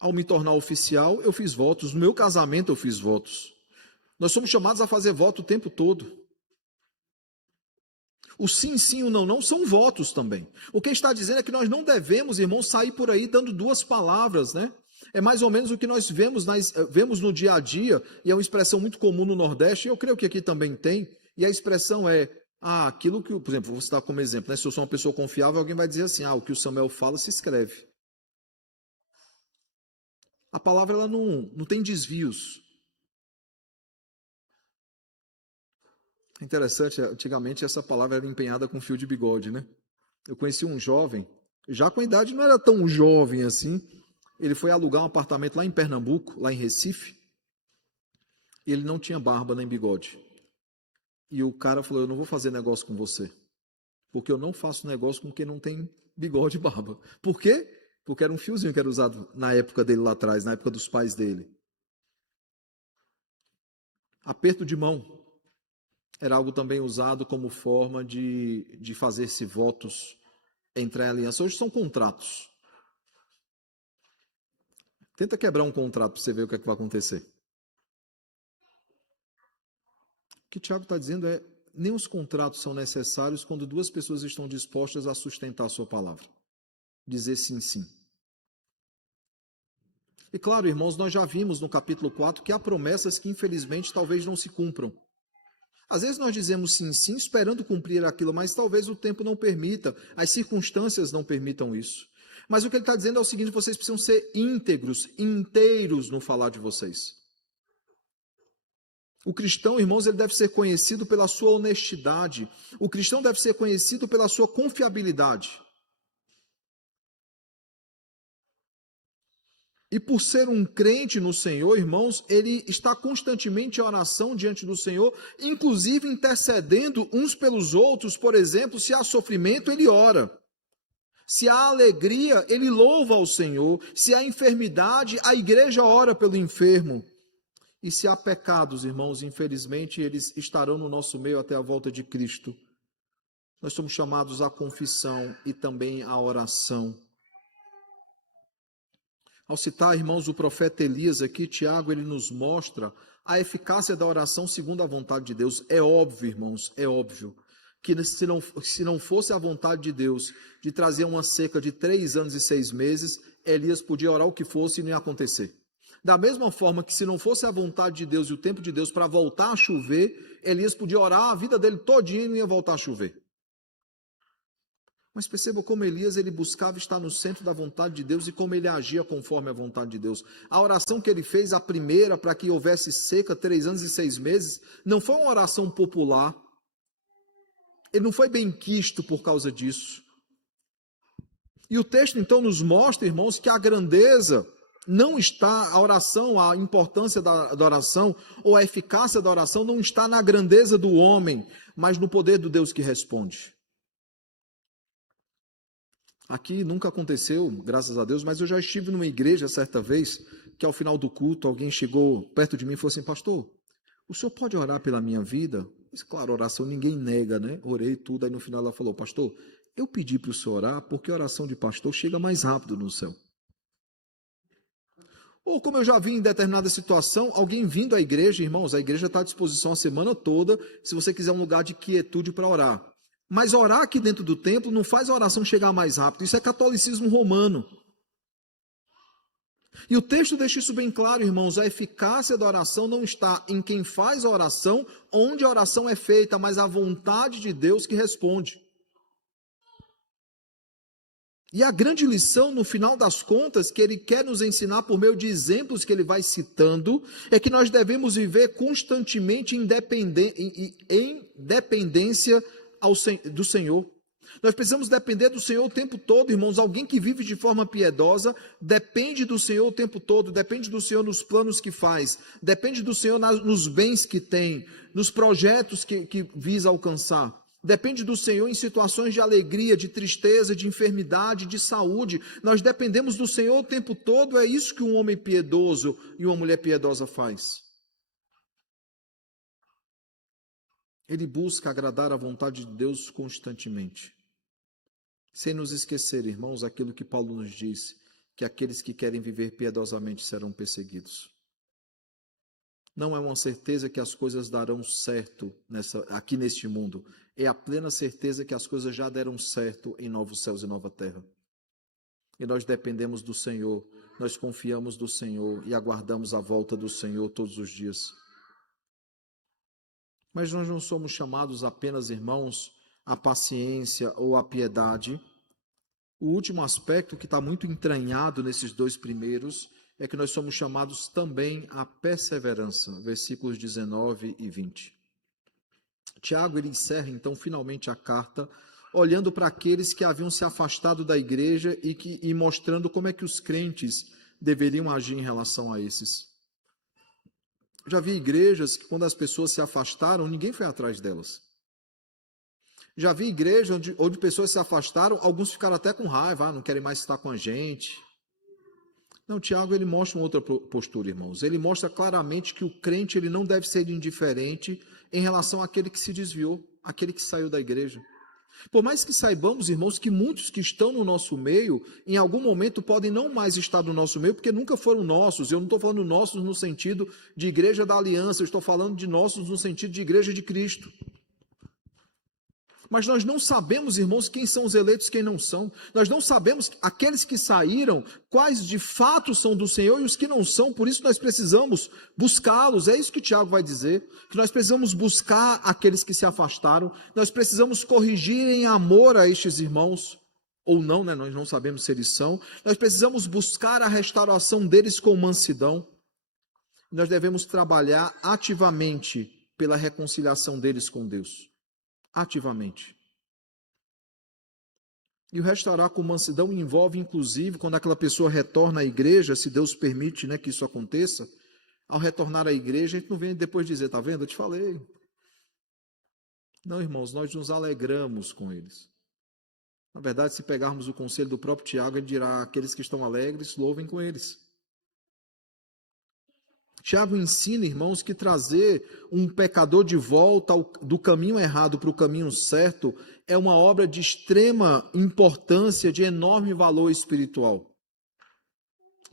Ao me tornar oficial, eu fiz votos. No meu casamento, eu fiz votos. Nós somos chamados a fazer voto o tempo todo. O sim, sim, o não, não são votos também. O que está dizendo é que nós não devemos, irmãos, sair por aí dando duas palavras, né? É mais ou menos o que nós vemos no dia a dia, e é uma expressão muito comum no Nordeste, e eu creio que aqui também tem, e a expressão é, aquilo que, por exemplo, vou citar como exemplo, né? Se eu sou uma pessoa confiável, alguém vai dizer assim, o que o Samuel fala se escreve. A palavra ela não tem desvios. Interessante, antigamente essa palavra era empenhada com fio de bigode, né? Eu conheci um jovem, já com a idade não era tão jovem assim, ele foi alugar um apartamento lá em Pernambuco, lá em Recife, e ele não tinha barba nem bigode. E o cara falou, eu não vou fazer negócio com você, porque eu não faço negócio com quem não tem bigode e barba. Por quê? Porque era um fiozinho que era usado na época dele lá atrás, na época dos pais dele. Aperto de mão. Era algo também usado como forma de fazer-se votos, entrar em aliança. Hoje são contratos. Tenta quebrar um contrato para você ver o que é que vai acontecer. O que o Tiago está dizendo é, nem os contratos são necessários quando duas pessoas estão dispostas a sustentar a sua palavra. Dizer sim, sim. E claro, irmãos, nós já vimos no capítulo 4 que há promessas que infelizmente talvez não se cumpram. Às vezes nós dizemos sim, sim, esperando cumprir aquilo, mas talvez o tempo não permita, as circunstâncias não permitam isso. Mas o que ele está dizendo é o seguinte: vocês precisam ser íntegros, inteiros no falar de vocês. O cristão, irmãos, ele deve ser conhecido pela sua honestidade. O cristão deve ser conhecido pela sua confiabilidade. E por ser um crente no Senhor, irmãos, ele está constantemente em oração diante do Senhor, inclusive intercedendo uns pelos outros. Por exemplo, se há sofrimento, ele ora. Se há alegria, ele louva ao Senhor. Se há enfermidade, a igreja ora pelo enfermo. E se há pecados, irmãos, infelizmente, eles estarão no nosso meio até a volta de Cristo. Nós somos chamados à confissão e também à oração. Ao citar, irmãos, o profeta Elias aqui, Tiago, ele nos mostra a eficácia da oração segundo a vontade de Deus. É óbvio, irmãos, é óbvio, que se não fosse a vontade de Deus de trazer uma seca de 3 anos e 6 meses, Elias podia orar o que fosse e não ia acontecer. Da mesma forma que se não fosse a vontade de Deus e o tempo de Deus para voltar a chover, Elias podia orar a vida dele todinha e não ia voltar a chover. Mas perceba como Elias, ele buscava estar no centro da vontade de Deus e como ele agia conforme a vontade de Deus. A oração que ele fez, a primeira, para que houvesse seca 3 anos e 6 meses, não foi uma oração popular. Ele não foi bem quisto por causa disso. E o texto então nos mostra, irmãos, que a grandeza não está, a oração, a importância da oração ou a eficácia da oração não está na grandeza do homem, mas no poder do Deus que responde. Aqui nunca aconteceu, graças a Deus, mas eu já estive numa igreja certa vez, que ao final do culto alguém chegou perto de mim e falou assim: pastor, o senhor pode orar pela minha vida? Mas, claro, oração ninguém nega, né? Orei tudo, aí no final ela falou: pastor, eu pedi para o senhor orar porque a oração de pastor chega mais rápido no céu. Ou como eu já vi em determinada situação, alguém vindo à igreja, irmãos, a igreja está à disposição a semana toda, se você quiser um lugar de quietude para orar. Mas orar aqui dentro do templo não faz a oração chegar mais rápido, isso é catolicismo romano. E o texto deixa isso bem claro, irmãos, a eficácia da oração não está em quem faz a oração, onde a oração é feita, mas a vontade de Deus que responde. E a grande lição, no final das contas, que ele quer nos ensinar por meio de exemplos que ele vai citando, é que nós devemos viver constantemente em dependência do Senhor. Nós precisamos depender do Senhor o tempo todo, irmãos. Alguém que vive de forma piedosa depende do Senhor o tempo todo, depende do Senhor nos planos que faz, depende do Senhor nos bens que tem, nos projetos que visa alcançar. Depende do Senhor em situações de alegria, de tristeza, de enfermidade, de saúde. Nós dependemos do Senhor o tempo todo. É isso que um homem piedoso e uma mulher piedosa faz. Ele busca agradar a vontade de Deus constantemente. Sem nos esquecer, irmãos, aquilo que Paulo nos diz, que aqueles que querem viver piedosamente serão perseguidos. Não é uma certeza que as coisas darão certo aqui neste mundo. É a plena certeza que as coisas já deram certo em novos céus e nova terra. E nós dependemos do Senhor, nós confiamos do Senhor e aguardamos a volta do Senhor todos os dias. Mas nós não somos chamados apenas, irmãos, à paciência ou à piedade. O último aspecto que está muito entranhado nesses 2 primeiros é que nós somos chamados também à perseverança, versículos 19 e 20. Tiago, ele encerra então finalmente a carta, olhando para aqueles que haviam se afastado da igreja e mostrando como é que os crentes deveriam agir em relação a esses. Já vi igrejas que quando as pessoas se afastaram, ninguém foi atrás delas. Já vi igrejas onde pessoas se afastaram, alguns ficaram até com raiva, não querem mais estar com a gente. Não, Tiago, ele mostra uma outra postura, irmãos. Ele mostra claramente que o crente ele não deve ser indiferente em relação àquele que se desviou, àquele que saiu da igreja. Por mais que saibamos, irmãos, que muitos que estão no nosso meio, em algum momento podem não mais estar no nosso meio, porque nunca foram nossos. Eu não estou falando nossos no sentido de igreja da aliança, eu estou falando de nossos no sentido de igreja de Cristo. Mas nós não sabemos, irmãos, quem são os eleitos e quem não são. Nós não sabemos aqueles que saíram, quais de fato são do Senhor e os que não são. Por isso nós precisamos buscá-los. É isso que Tiago vai dizer, que nós precisamos buscar aqueles que se afastaram. Nós precisamos corrigir em amor a estes irmãos, ou não, né? Nós não sabemos se eles são. Nós precisamos buscar a restauração deles com mansidão. Nós devemos trabalhar ativamente pela reconciliação deles com Deus. Ativamente. E o restaurar com mansidão envolve, inclusive, quando aquela pessoa retorna à igreja, se Deus permite, né, que isso aconteça, ao retornar à igreja, a gente não vem depois dizer, tá vendo? Eu te falei. Não, irmãos, nós nos alegramos com eles. Na verdade, se pegarmos o conselho do próprio Tiago, ele dirá, aqueles que estão alegres, louvem com eles. Tiago ensina, irmãos, que trazer um pecador de volta do caminho errado para o caminho certo é uma obra de extrema importância, de enorme valor espiritual.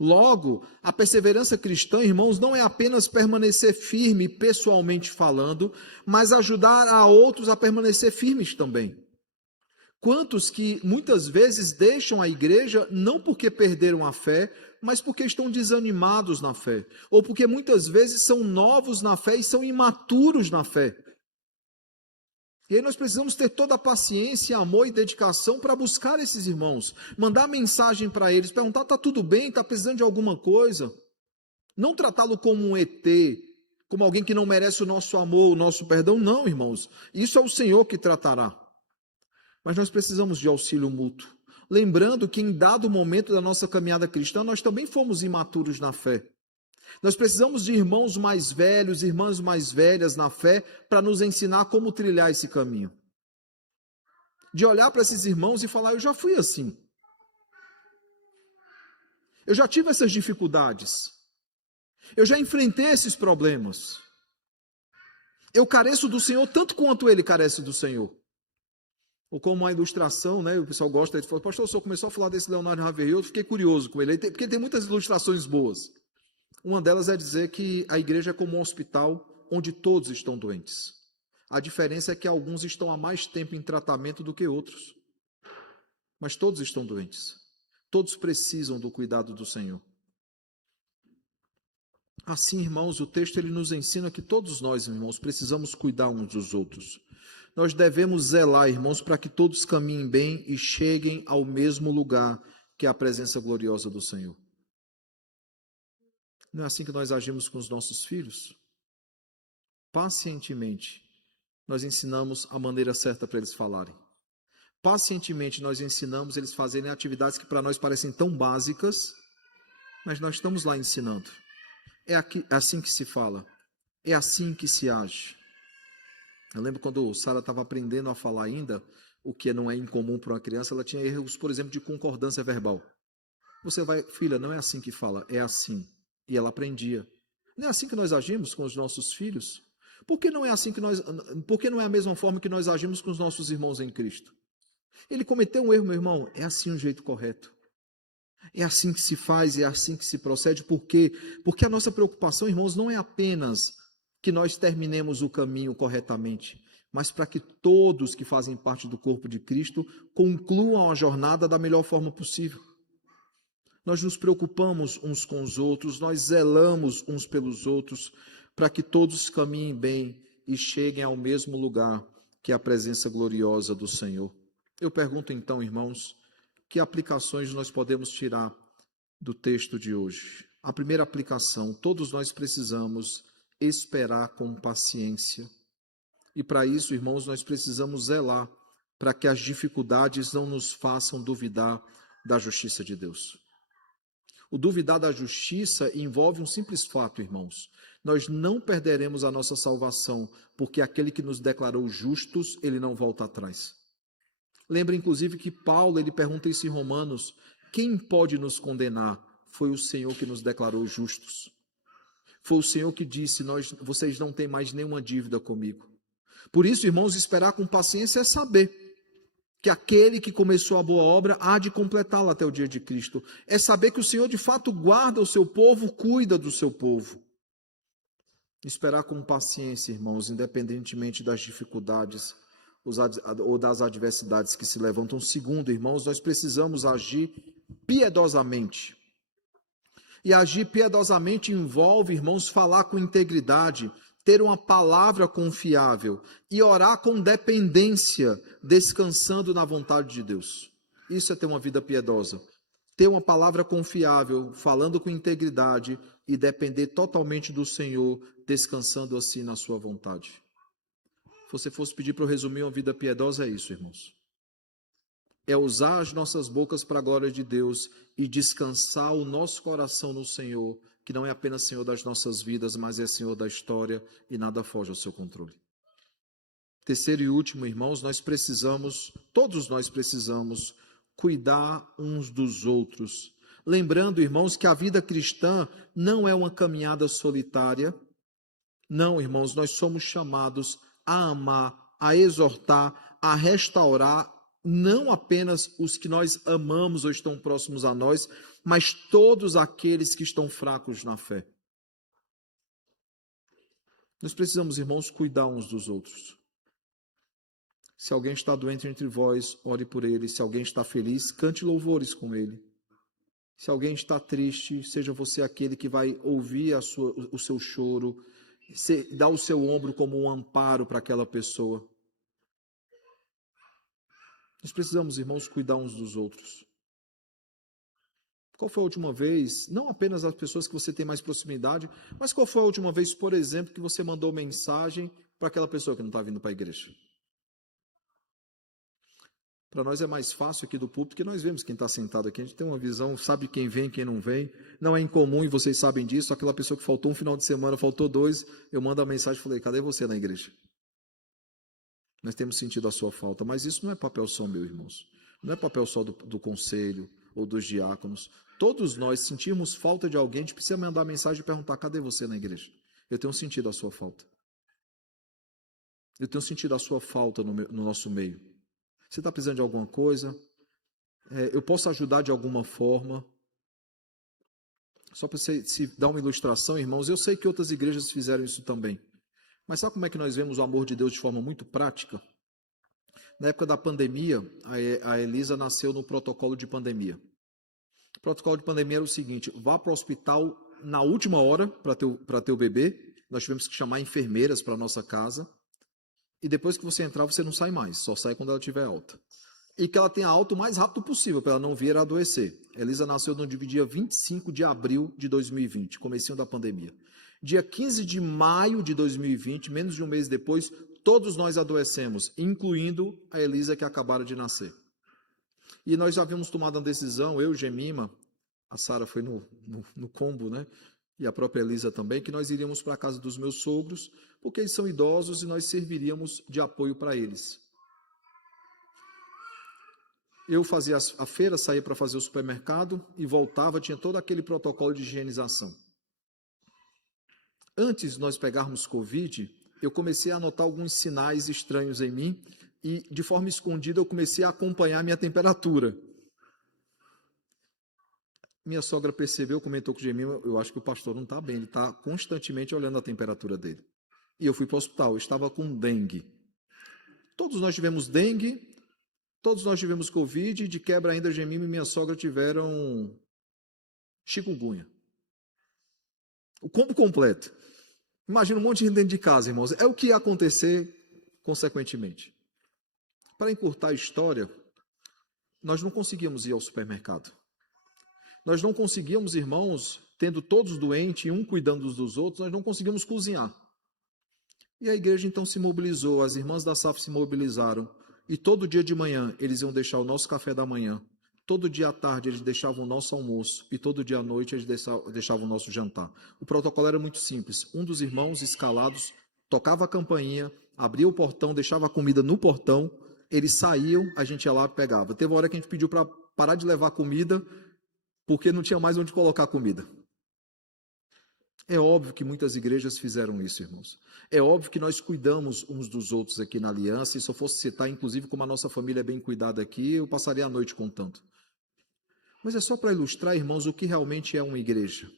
Logo, a perseverança cristã, irmãos, não é apenas permanecer firme pessoalmente falando, mas ajudar a outros a permanecer firmes também. Quantos que muitas vezes deixam a igreja não porque perderam a fé, mas porque estão desanimados na fé, ou porque muitas vezes são novos na fé e são imaturos na fé. E aí nós precisamos ter toda a paciência, amor e dedicação para buscar esses irmãos, mandar mensagem para eles, perguntar, está tudo bem, está precisando de alguma coisa? Não tratá-lo como um ET, como alguém que não merece o nosso amor, o nosso perdão, não, irmãos. Isso é o Senhor que tratará. Mas nós precisamos de auxílio mútuo. Lembrando que em dado momento da nossa caminhada cristã, nós também fomos imaturos na fé. Nós precisamos de irmãos mais velhos, irmãs mais velhas na fé, para nos ensinar como trilhar esse caminho. De olhar para esses irmãos e falar, eu já fui assim. Eu já tive essas dificuldades. Eu já enfrentei esses problemas. Eu careço do Senhor tanto quanto Ele carece do Senhor. Ou como uma ilustração, né? O pessoal gosta, ele falou, pastor, o senhor começou a falar desse Leonardo Ravel, eu fiquei curioso com ele, porque tem muitas ilustrações boas. Uma delas é dizer que a igreja é como um hospital onde todos estão doentes. A diferença é que alguns estão há mais tempo em tratamento do que outros. Mas todos estão doentes. Todos precisam do cuidado do Senhor. Assim, irmãos, o texto ele nos ensina que todos nós, irmãos, precisamos cuidar uns dos outros. Nós devemos zelar, irmãos, para que todos caminhem bem e cheguem ao mesmo lugar, que é a presença gloriosa do Senhor. Não é assim que nós agimos com os nossos filhos? Pacientemente, nós ensinamos a maneira certa para eles falarem. Pacientemente, nós ensinamos eles fazerem atividades que para nós parecem tão básicas, mas nós estamos lá ensinando. É assim que se fala, é assim que se age. Eu lembro quando Sara estava aprendendo a falar ainda, o que não é incomum para uma criança, ela tinha erros, por exemplo, de concordância verbal. Você vai, filha, não é assim que fala, é assim. E ela aprendia. Não é assim que nós agimos com os nossos filhos? Por que não é a mesma forma que nós agimos com os nossos irmãos em Cristo? Ele cometeu um erro, meu irmão, é assim o jeito correto. É assim que se faz, é assim que se procede. Por quê? Porque a nossa preocupação, irmãos, não é apenas que nós terminemos o caminho corretamente, mas para que todos que fazem parte do corpo de Cristo concluam a jornada da melhor forma possível. Nós nos preocupamos uns com os outros, nós zelamos uns pelos outros, para que todos caminhem bem e cheguem ao mesmo lugar, que é a presença gloriosa do Senhor. Eu pergunto então, irmãos, que aplicações nós podemos tirar do texto de hoje? A primeira aplicação, todos nós precisamos esperar com paciência. E para isso, irmãos, nós precisamos zelar para que as dificuldades não nos façam duvidar da justiça de Deus. O duvidar da justiça envolve um simples fato, irmãos. Nós não perderemos a nossa salvação, porque aquele que nos declarou justos, ele não volta atrás. Lembra, inclusive, que Paulo, ele pergunta isso em Romanos, quem pode nos condenar? Foi o Senhor que nos declarou justos. Foi o Senhor que disse, vocês não têm mais nenhuma dívida comigo. Por isso, irmãos, esperar com paciência é saber que aquele que começou a boa obra há de completá-la até o dia de Cristo. É saber que o Senhor de fato guarda o seu povo, cuida do seu povo. Esperar com paciência, irmãos, independentemente das dificuldades ou das adversidades que se levantam. Segundo, irmãos, nós precisamos agir piedosamente. E agir piedosamente envolve, irmãos, falar com integridade, ter uma palavra confiável e orar com dependência, descansando na vontade de Deus. Isso é ter uma vida piedosa. Ter uma palavra confiável, falando com integridade e depender totalmente do Senhor, descansando assim na sua vontade. Se você fosse pedir para eu resumir uma vida piedosa, é isso, irmãos. É usar as nossas bocas para a glória de Deus e descansar o nosso coração no Senhor, que não é apenas Senhor das nossas vidas, mas é Senhor da história e nada foge ao seu controle. Terceiro e último, irmãos, todos nós precisamos cuidar uns dos outros. Lembrando, irmãos, que a vida cristã não é uma caminhada solitária. Não, irmãos, nós somos chamados a amar, a exortar, a restaurar, não apenas os que nós amamos ou estão próximos a nós, mas todos aqueles que estão fracos na fé. Nós precisamos, irmãos, cuidar uns dos outros. Se alguém está doente entre vós, ore por ele. Se alguém está feliz, cante louvores com ele. Se alguém está triste, seja você aquele que vai ouvir o seu choro, dar o seu ombro como um amparo para aquela pessoa. Nós precisamos, irmãos, cuidar uns dos outros. Qual foi a última vez, não apenas as pessoas que você tem mais proximidade, mas qual foi a última vez, por exemplo, que você mandou mensagem para aquela pessoa que não está vindo para a igreja? Para nós é mais fácil aqui do púlpito, que nós vemos quem está sentado aqui, a gente tem uma visão, sabe quem vem, quem não vem. Não é incomum, e vocês sabem disso, aquela pessoa que faltou um final de semana, faltou 2, eu mando a mensagem e falei, cadê você na igreja? Nós temos sentido a sua falta, mas isso não é papel só meu, irmãos. Não é papel só do conselho ou dos diáconos. Todos nós sentimos falta de alguém, a gente precisa mandar mensagem e perguntar, cadê você na igreja? Eu tenho sentido a sua falta. Eu tenho sentido a sua falta no nosso meio. Você está precisando de alguma coisa? Eu posso ajudar de alguma forma? Só para você se dar uma ilustração, irmãos, eu sei que outras igrejas fizeram isso também. Mas sabe como é que nós vemos o amor de Deus de forma muito prática? Na época da pandemia, a Elisa nasceu no protocolo de pandemia. O protocolo de pandemia era o seguinte, vá para o hospital na última hora para ter o bebê. Nós tivemos que chamar enfermeiras para a nossa casa. E depois que você entrar, você não sai mais, só sai quando ela estiver alta. E que ela tenha alta o mais rápido possível, para ela não vir a adoecer. Elisa nasceu no dia 25 de abril de 2020, comecinho da pandemia. Dia 15 de maio de 2020, menos de um mês depois, todos nós adoecemos, incluindo a Elisa que acabara de nascer. E nós já havíamos tomado uma decisão, eu, Gemima, a Sara foi no combo, né? E a própria Elisa também, que nós iríamos para a casa dos meus sogros, porque eles são idosos e nós serviríamos de apoio para eles. Eu fazia a feira, saía para fazer o supermercado e voltava, tinha todo aquele protocolo de higienização. Antes de nós pegarmos Covid, eu comecei a notar alguns sinais estranhos em mim e, de forma escondida, eu comecei a acompanhar a minha temperatura. Minha sogra percebeu, comentou com o Gemima, eu acho que o pastor não está bem, ele está constantemente olhando a temperatura dele. E eu fui para o hospital, eu estava com dengue. Todos nós tivemos dengue, todos nós tivemos Covid, de quebra ainda Gemima e minha sogra tiveram chikungunya. O combo completo. Imagina um monte de gente dentro de casa, irmãos. É o que ia acontecer consequentemente. Para encurtar a história, nós não conseguíamos ir ao supermercado. Nós não conseguíamos, irmãos, tendo todos doentes e um cuidando uns dos outros, nós não conseguíamos cozinhar. E a igreja então se mobilizou, as irmãs da SAF se mobilizaram, e todo dia de manhã eles iam deixar o nosso café da manhã, todo dia à tarde eles deixavam o nosso almoço, e todo dia à noite eles deixavam o nosso jantar. O protocolo era muito simples, um dos irmãos escalados tocava a campainha, abria o portão, deixava a comida no portão, eles saíam, a gente ia lá e pegava. Teve uma hora que a gente pediu para parar de levar comida, porque não tinha mais onde colocar comida. É óbvio que muitas igrejas fizeram isso, irmãos. É óbvio que nós cuidamos uns dos outros aqui na aliança, e se eu fosse citar, inclusive, como a nossa família é bem cuidada aqui, eu passaria a noite contando. Mas é só para ilustrar, irmãos, o que realmente é uma igreja.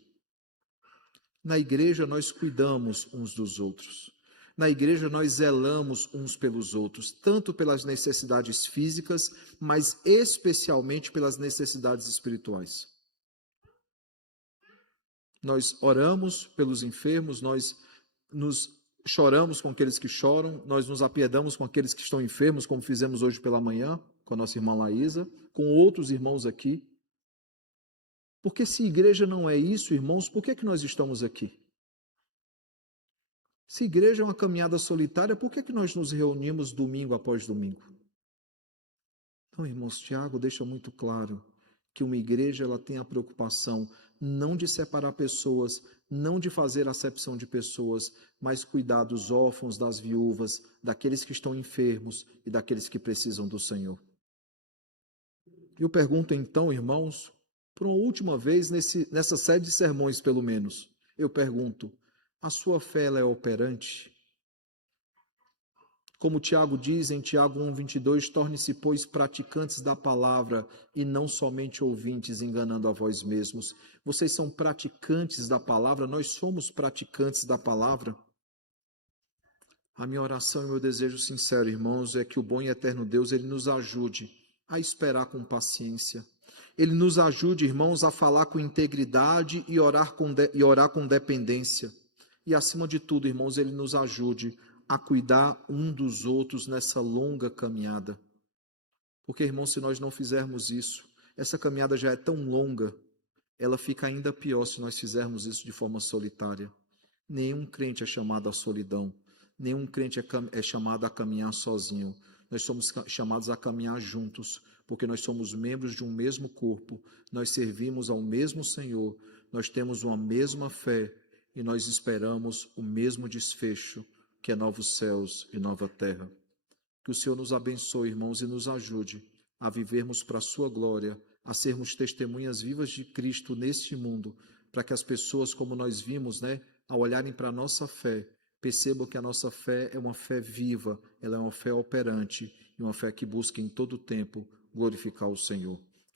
Na igreja nós cuidamos uns dos outros. Na igreja nós zelamos uns pelos outros, tanto pelas necessidades físicas, mas especialmente pelas necessidades espirituais. Nós oramos pelos enfermos, nós nos choramos com aqueles que choram, nós nos apiedamos com aqueles que estão enfermos, como fizemos hoje pela manhã, com a nossa irmã Laísa, com outros irmãos aqui. Porque se igreja não é isso, irmãos, por que nós estamos aqui? Se igreja é uma caminhada solitária, por que nós nos reunimos domingo após domingo? Então, irmãos, Tiago deixa muito claro que uma igreja ela tem a preocupação não de separar pessoas, não de fazer acepção de pessoas, mas cuidar dos órfãos, das viúvas, daqueles que estão enfermos e daqueles que precisam do Senhor. Eu pergunto então, irmãos, por uma última vez nessa série de sermões pelo menos, eu pergunto, a sua fé ela é operante? Como Tiago diz em Tiago 1:22, torne-se, pois, praticantes da palavra e não somente ouvintes, enganando a vós mesmos. Vocês são praticantes da palavra, nós somos praticantes da palavra. A minha oração e meu desejo sincero, irmãos, é que o bom e eterno Deus, Ele nos ajude a esperar com paciência. Ele nos ajude, irmãos, a falar com integridade e orar com dependência. E, acima de tudo, irmãos, Ele nos ajude a cuidar um dos outros nessa longa caminhada. Porque, irmãos, se nós não fizermos isso, essa caminhada já é tão longa, ela fica ainda pior se nós fizermos isso de forma solitária. Nenhum crente é chamado à solidão, nenhum crente é chamado a caminhar sozinho. Nós somos chamados a caminhar juntos, porque nós somos membros de um mesmo corpo, nós servimos ao mesmo Senhor, nós temos uma mesma fé e nós esperamos o mesmo desfecho, que é novos céus e nova terra. Que o Senhor nos abençoe, irmãos, e nos ajude a vivermos para a sua glória, a sermos testemunhas vivas de Cristo neste mundo, para que as pessoas, como nós vimos, ao olharem para a nossa fé, percebam que a nossa fé é uma fé viva, ela é uma fé operante e uma fé que busca em todo o tempo glorificar o Senhor.